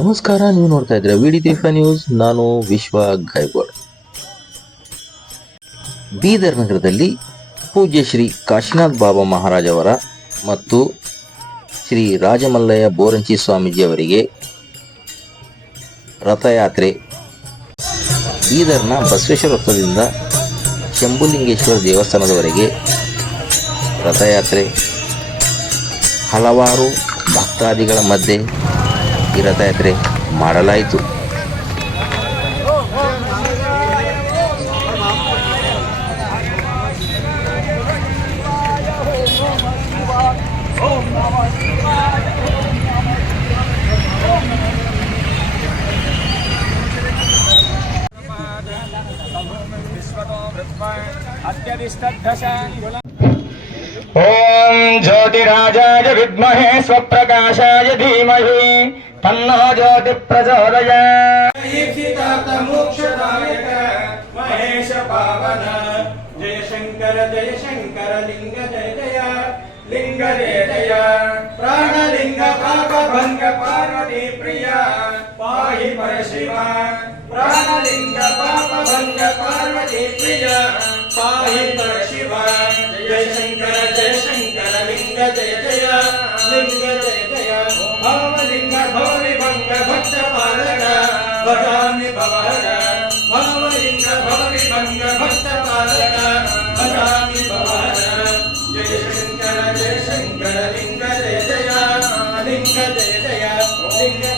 ನಮಸ್ಕಾರ, ನೀವು ನೋಡ್ತಾ ಇದ್ರೆ ವಿಡಿ ದೀಪ ನ್ಯೂಸ್ ನಾನು ವಿಶ್ವ ಗಾಯಗೋಡ್ ಬೀದರ್ ನಗರದಲ್ಲಿ ಪೂಜ್ಯ ಶ್ರೀ ಕಾಶಿನಾಥ್ ಬಾಬಾ ಮಹಾರಾಜ್ ಅವರ ಮತ್ತು ಶ್ರೀ ರಾಜಮಲ್ಲಯ್ಯ ಬೋರಂಚಿ ಸ್ವಾಮೀಜಿ ಅವರಿಗೆ ರಥಯಾತ್ರೆ. ಬೀದರ್ನ ಬಸವೇಶ್ವರ ವೃತ್ತದಿಂದ ಶಂಭುಲಿಂಗೇಶ್ವರ ದೇವಸ್ಥಾನದವರೆಗೆ ರಥಯಾತ್ರೆ. ಹಲವಾರು ಭಕ್ತಾದಿಗಳ ಮಧ್ಯೆ ಈ ರಥಯಾತ್ರೆ ಮಾಡಲಾಯಿತು ॐ ज्योतिराजाय विद्महे स्वप्रकाशाय धीमहि तन्नो ज्योति प्रचोदयात् मोक्षदायक महेश पावन जय शंकर जय शंकर लिंग जय जय, लिंग जय जय। पाप भंग पार्वती प्रिया, पाहि पर शिवा प्राणलिंग पाप भंग पार्वती प्रिया, पाहि पर शिवा जय शंकर जय शंकर लिंग जय जय। भक्तपालक भजामि भवरक भव इन्द्र भवति भङ्ग भक्तपालक भजामि भवरक जय शङ्कर जय शङ्कर लिङ्ग जय जय लिङ्ग जय जय लिङ्ग